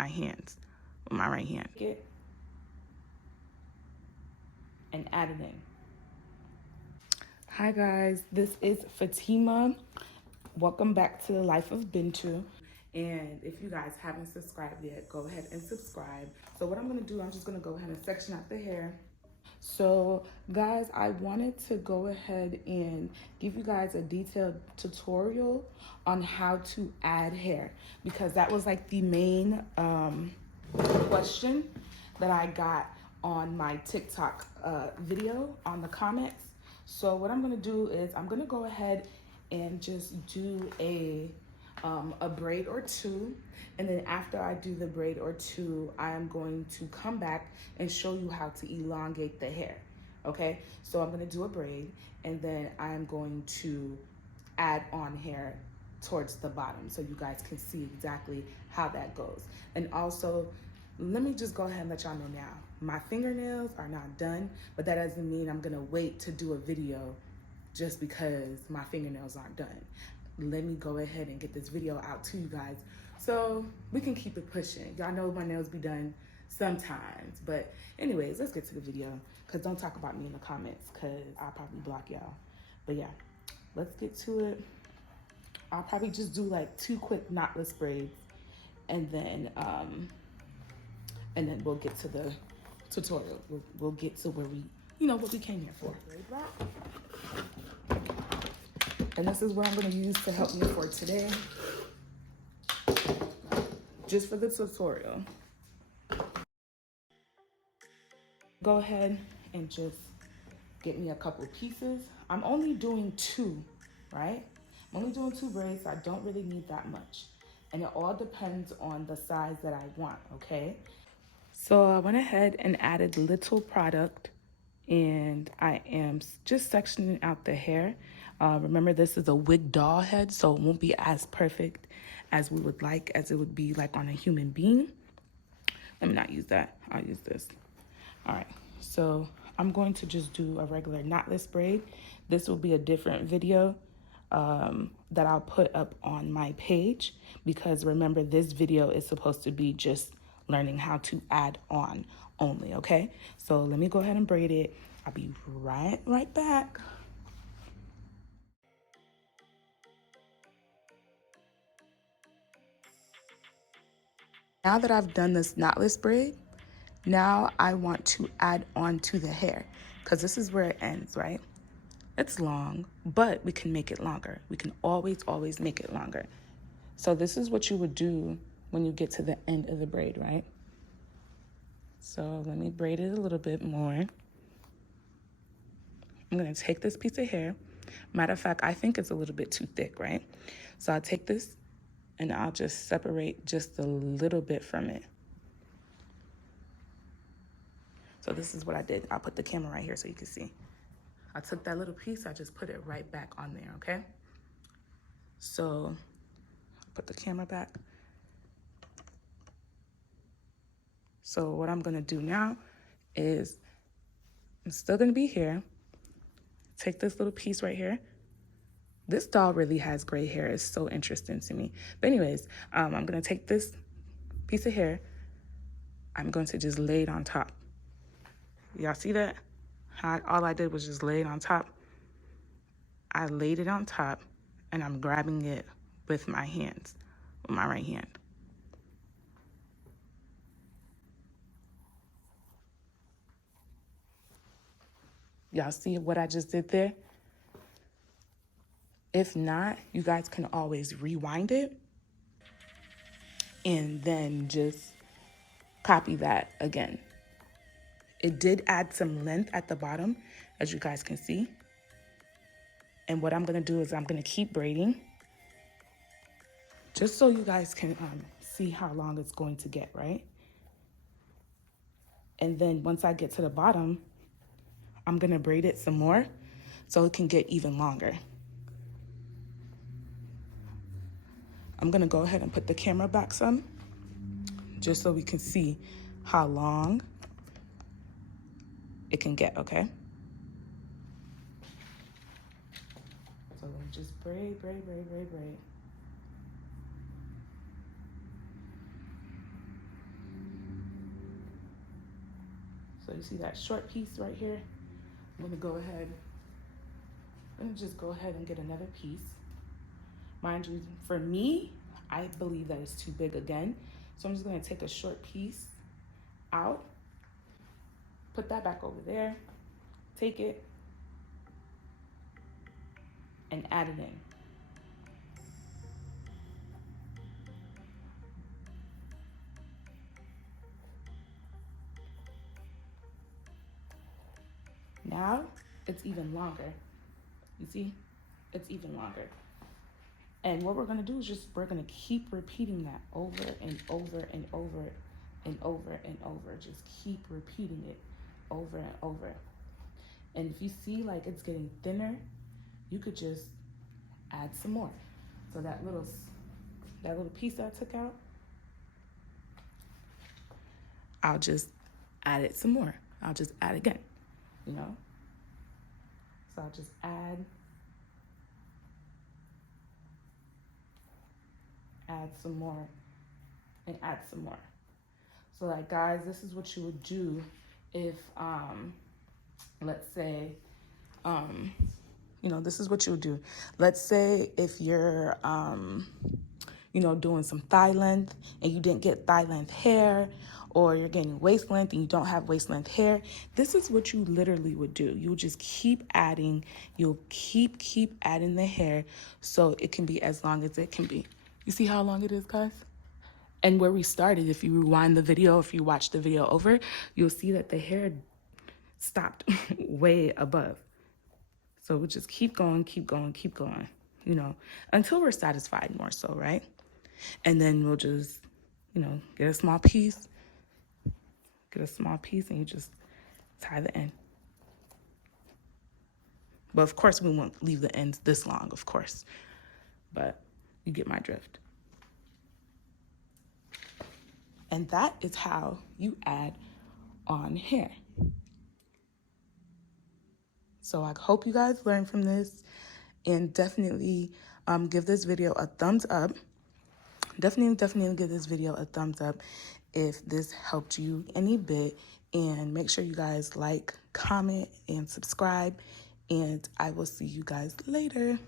my hands, with my right hand. And add it in. Hi guys, this is Fatima. Welcome back to the Life of Bintu. And if you guys haven't subscribed yet, go ahead and subscribe. So what I'm gonna do, I'm just gonna go ahead and section out the hair. So guys, I wanted to go ahead and give you guys a detailed tutorial on how to add hair, because that was like the main question that I got on my TikTok video on the comments. So what I'm gonna do is I'm gonna go ahead and just do a braid or two, and then after I do the braid or two, I am going to come back and show you how to elongate the hair. Okay, so I'm gonna do a braid, and then I am going to add on hair towards the bottom so you guys can see exactly how that goes. And also, let me just go ahead and let y'all know now, my fingernails are not done, but that doesn't mean I'm gonna wait to do a video just because my fingernails aren't done. Let me go ahead and get this video out to you guys so we can keep it pushing. Y'all know my nails be done sometimes, but anyways, let's get to the video, because don't talk about me in the comments, because I'll probably block y'all. But yeah, let's get to it. I'll probably just do like 2 quick knotless braids, and then we'll get to the tutorial. We'll get to where we, what we came here for. And this is what I'm gonna use to help me for today, just for the tutorial. Go ahead and just get me a couple pieces. I'm only doing 2, right? I'm only doing 2 braids, so I don't really need that much. And it all depends on the size that I want, okay? So I went ahead and added little product, and I am just sectioning out the hair. Remember, this is a wig doll head, so it won't be as perfect as we would like, as it would be like on a human being. Let me not use that, I'll use this. All right, so I'm going to just do a regular knotless braid. This will be a different video that I'll put up on my page, because remember, this video is supposed to be just learning how to add on only, okay? So let me go ahead and braid it. I'll be right back. Now that I've done this knotless braid, now I want to add on to the hair, because this is where it ends, right? It's long, but we can make it longer. We can always make it longer. So this is what you would do when you get to the end of the braid, right? So let me braid it a little bit more. I'm gonna take this piece of hair. Matter of fact, I think it's a little bit too thick, right? So I'll take this and I'll just separate just a little bit from it. So this is what I did. I'll put the camera right here so you can see. I took that little piece, I just put it right back on there, okay? So put the camera back. So what I'm gonna do now is, I'm still gonna be here. Take this little piece right here. This doll really has gray hair. It's so interesting to me. But anyways, I'm gonna take this piece of hair. I'm going to just lay it on top. Y'all see that? All I did was just lay it on top. I laid it on top, and I'm grabbing it with my hands, with my right hand. Y'all see what I just did there? If not, you guys can always rewind it and then just copy that again. It did add some length at the bottom, as you guys can see. And what I'm gonna do is I'm gonna keep braiding, just so you guys can see how long it's going to get, right? And then once I get to the bottom, I'm gonna braid it some more so it can get even longer. I'm gonna go ahead and put the camera back some, just so we can see how long it can get, okay? So just braid, braid, braid, braid, braid. So you see that short piece right here? I'm gonna go ahead, just go ahead and get another piece. Mind you, for me, I believe that it's too big again. So I'm just gonna take a short piece out, put that back over there, take it, and add it in. Now it's even longer. You see, it's even longer. And what we're gonna do is we're gonna keep repeating that over and over and over and over and over. Just keep repeating it over and over. And if you see like it's getting thinner, you could just add some more. So that little piece that I took out, I'll just add it some more. I'll just add again, you know? So I'll just add some more, and add some more. So like guys, this is what you would do if, let's say, this is what you would do. Let's say if you're, doing some thigh length and you didn't get thigh length hair, or you're getting waist length and you don't have waist length hair, this is what you literally would do. You would just keep adding, you'll keep adding the hair so it can be as long as it can be. You see how long it is, guys? And where we started, if you rewind the video, if you watch the video over, you'll see that the hair stopped way above. So we'll just keep going, until we're satisfied more so, right? And then we'll just, get a small piece and you just tie the end. But of course we won't leave the ends this long, of course, but you get my drift. And that is how you add on hair. So I hope you guys learned from this, and definitely give this video a thumbs up. Definitely give this video a thumbs up if this helped you any bit, and make sure you guys like, comment, and subscribe, and I will see you guys later.